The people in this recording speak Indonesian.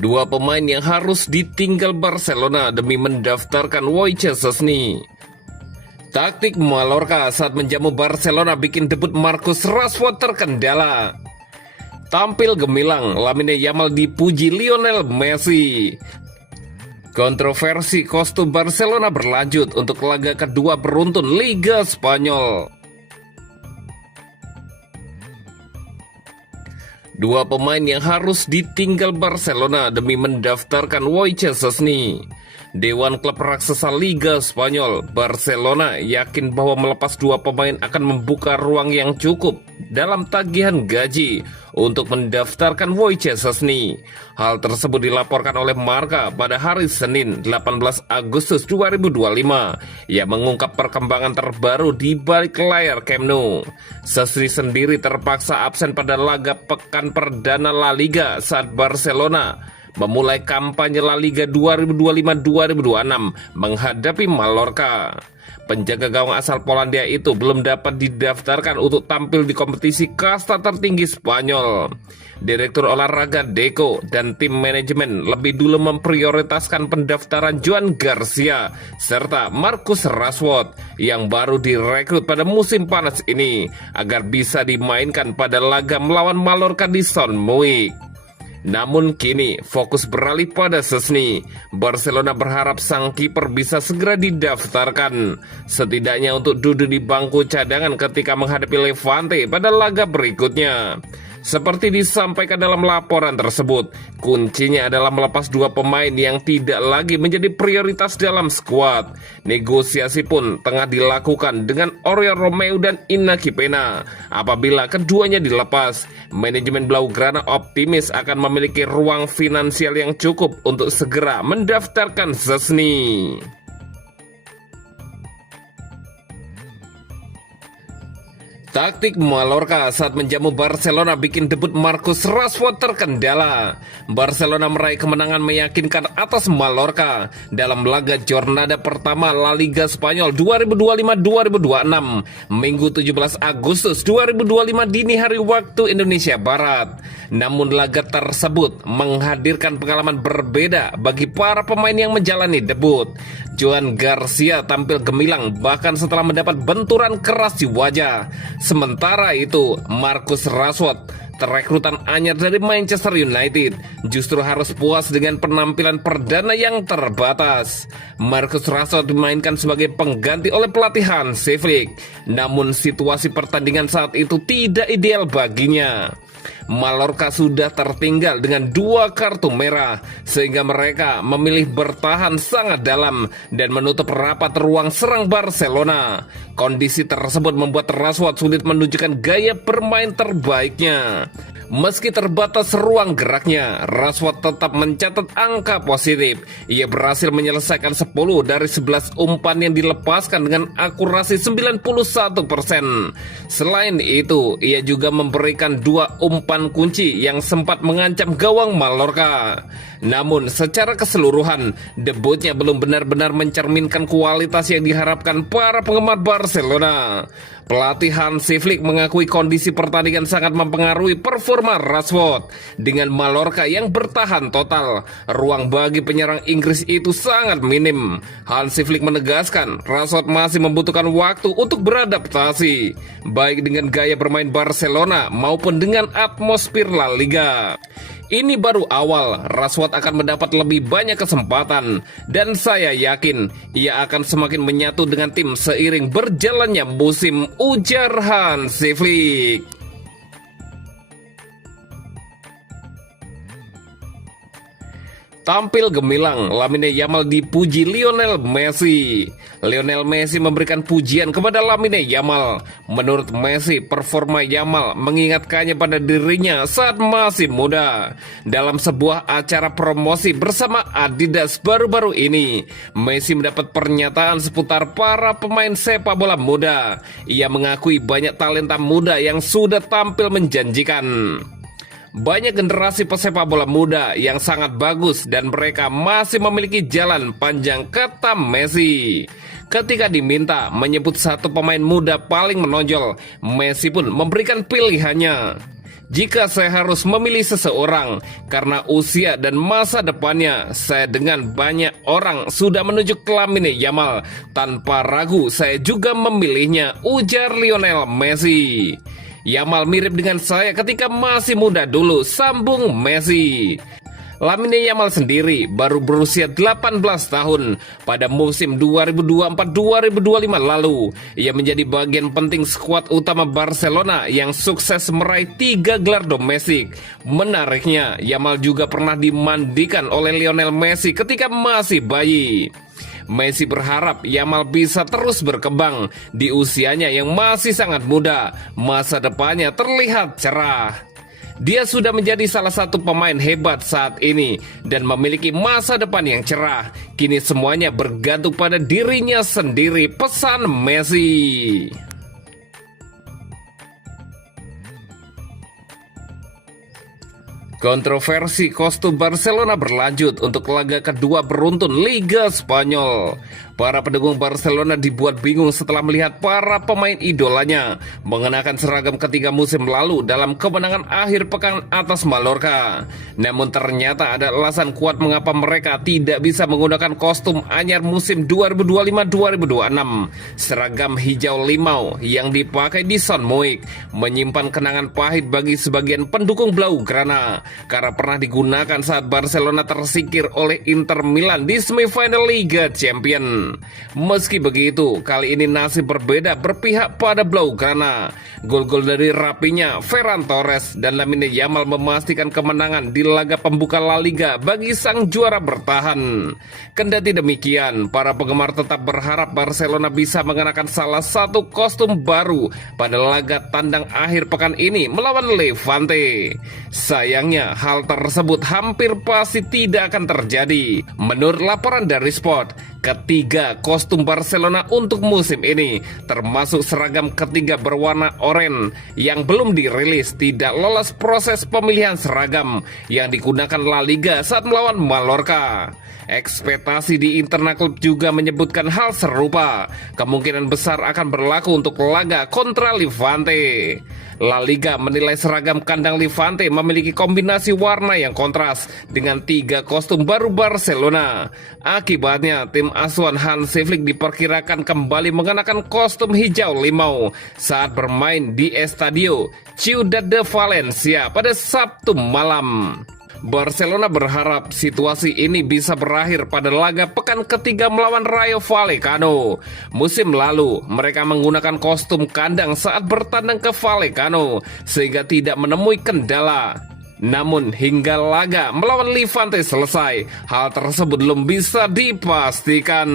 Dua pemain yang harus ditinggal Barcelona demi mendaftarkan Wojciech Szczęsny. Taktik Mallorca saat menjamu Barcelona bikin debut Marcus Rashford terkendala. Tampil gemilang, Lamine Yamal dipuji Lionel Messi. Kontroversi kostum Barcelona berlanjut untuk laga kedua beruntun Liga Spanyol. Dua pemain yang harus ditinggal Barcelona demi mendaftarkan Wojciech Szczęsny. Dewan klub raksasa Liga Spanyol, Barcelona yakin bahwa melepas dua pemain akan membuka ruang yang cukup dalam tagihan gaji untuk mendaftarkan Wojciech Szczęsny. Hal tersebut dilaporkan oleh Marca pada hari Senin 18 Agustus 2025 yang mengungkap perkembangan terbaru di balik layar Camp Nou. Szczęsny sendiri terpaksa absen pada laga pekan perdana La Liga saat Barcelona memulai kampanye La Liga 2025-2026 menghadapi Mallorca. Penjaga gawang asal Polandia itu belum dapat didaftarkan untuk tampil di kompetisi kasta tertinggi Spanyol. Direktur olahraga Deco dan tim manajemen lebih dulu memprioritaskan pendaftaran Joan Garcia serta Marcus Rashford yang baru direkrut pada musim panas ini agar bisa dimainkan pada laga melawan Mallorca di Son Moix. Namun kini fokus beralih pada Szczęsny. Barcelona berharap sang kiper bisa segera didaftarkan, setidaknya untuk duduk di bangku cadangan ketika menghadapi Levante pada laga berikutnya. Seperti disampaikan dalam laporan tersebut, kuncinya adalah melepas dua pemain yang tidak lagi menjadi prioritas dalam skuad. Negosiasi pun tengah dilakukan dengan Oriol Romeu dan Iñaki Peña. Apabila keduanya dilepas, manajemen Blaugrana optimis akan memiliki ruang finansial yang cukup untuk segera mendaftarkan Szczęsny. Taktik Mallorca saat menjamu Barcelona bikin debut Marcus Rashford terkendala. Barcelona meraih kemenangan meyakinkan atas Mallorca dalam laga jornada pertama La Liga Spanyol 2025-2026 Minggu 17 Agustus 2025 dini hari waktu Indonesia Barat. Namun laga tersebut menghadirkan pengalaman berbeda bagi para pemain yang menjalani debut. Joan Garcia tampil gemilang bahkan setelah mendapat benturan keras di wajah. Sementara itu, Marcus Rashford, terekrutan anyar dari Manchester United, justru harus puas dengan penampilan perdana yang terbatas. Marcus Rashford dimainkan sebagai pengganti oleh pelatih Hansi Flick, namun situasi pertandingan saat itu tidak ideal baginya. Mallorca sudah tertinggal dengan 2 kartu merah sehingga mereka memilih bertahan sangat dalam dan menutup rapat ruang serang Barcelona. Kondisi tersebut membuat Rashford sulit menunjukkan gaya bermain terbaiknya. Meski terbatas ruang geraknya, Rashford tetap mencatat angka positif. Ia berhasil menyelesaikan 10 dari 11 umpan yang dilepaskan dengan akurasi 91%. Selain itu, ia juga memberikan 2 umpan kunci yang sempat mengancam gawang Mallorca. Namun secara keseluruhan, debutnya belum benar-benar mencerminkan kualitas yang diharapkan para penggemar Barcelona. Pelatih Hansi Flick mengakui kondisi pertandingan sangat mempengaruhi performa Rashford. Dengan Mallorca yang bertahan total, ruang bagi penyerang Inggris itu sangat minim. Hansi Flick menegaskan Rashford masih membutuhkan waktu untuk beradaptasi, baik dengan gaya bermain Barcelona maupun dengan atmosfer La Liga. Ini baru awal, Rashford akan mendapat lebih banyak kesempatan dan saya yakin ia akan semakin menyatu dengan tim seiring berjalannya musim, ujar Hansi Flick. Tampil gemilang, Lamine Yamal dipuji Lionel Messi. Lionel Messi memberikan pujian kepada Lamine Yamal. Menurut Messi, performa Yamal mengingatkannya pada dirinya saat masih muda. Dalam sebuah acara promosi bersama Adidas baru-baru ini, Messi mendapat pernyataan seputar para pemain sepak bola muda. Ia mengakui banyak talenta muda yang sudah tampil menjanjikan. Banyak generasi pesepak bola muda yang sangat bagus dan mereka masih memiliki jalan panjang, kata Messi. Ketika diminta menyebut satu pemain muda paling menonjol, Messi pun memberikan pilihannya. Jika saya harus memilih seseorang karena usia dan masa depannya, saya dengan banyak orang sudah menunjuk ke Lamine Yamal. Tanpa ragu saya juga memilihnya, ujar Lionel Messi. Yamal mirip dengan saya ketika masih muda dulu, sambung Messi. Lamine Yamal sendiri baru berusia 18 tahun. Pada musim 2024-2025 lalu, ia menjadi bagian penting skuad utama Barcelona yang sukses meraih 3 gelar domestik. Menariknya, Yamal juga pernah dimandikan oleh Lionel Messi ketika masih bayi. Messi berharap Yamal bisa terus berkembang di usianya yang masih sangat muda. Masa depannya terlihat cerah. Dia sudah menjadi salah satu pemain hebat saat ini dan memiliki masa depan yang cerah. Kini semuanya bergantung pada dirinya sendiri, pesan Messi. Kontroversi kostum Barcelona berlanjut untuk laga kedua beruntun Liga Spanyol. Para pendukung Barcelona dibuat bingung setelah melihat para pemain idolanya mengenakan seragam ketiga musim lalu dalam kemenangan akhir pekan atas Mallorca. Namun ternyata ada alasan kuat mengapa mereka tidak bisa menggunakan kostum anyar musim 2025-2026. Seragam hijau limau yang dipakai di Son Moix menyimpan kenangan pahit bagi sebagian pendukung Blaugrana karena pernah digunakan saat Barcelona tersingkir oleh Inter Milan di semifinal Liga Champions. Meski begitu, kali ini nasib berbeda berpihak pada Blaugrana. Gol-gol dari Rapinya, Ferran Torres, dan Lamine Yamal memastikan kemenangan di laga pembuka La Liga bagi sang juara bertahan. Kendati demikian, para penggemar tetap berharap Barcelona bisa mengenakan salah satu kostum baru pada laga tandang akhir pekan ini melawan Levante. Sayangnya, hal tersebut hampir pasti tidak akan terjadi. Menurut laporan dari Sport, ketiga kostum Barcelona untuk musim ini, termasuk seragam ketiga berwarna oranye yang belum dirilis, tidak lolos proses pemilihan seragam yang digunakan La Liga saat melawan Mallorca. Ekspektasi di internal klub juga menyebutkan hal serupa. Kemungkinan besar akan berlaku untuk laga kontra Levante. La Liga menilai seragam kandang Levante memiliki kombinasi warna yang kontras dengan tiga kostum baru Barcelona. Akibatnya, tim asuhan Hansi Flick diperkirakan kembali mengenakan kostum hijau limau saat bermain di Estadio Ciudad de Valencia pada Sabtu malam. Barcelona berharap situasi ini bisa berakhir pada laga pekan ketiga melawan Rayo Vallecano. Musim lalu, mereka menggunakan kostum kandang saat bertandang ke Vallecano, sehingga tidak menemui kendala. Namun hingga laga melawan Levante selesai, hal tersebut belum bisa dipastikan.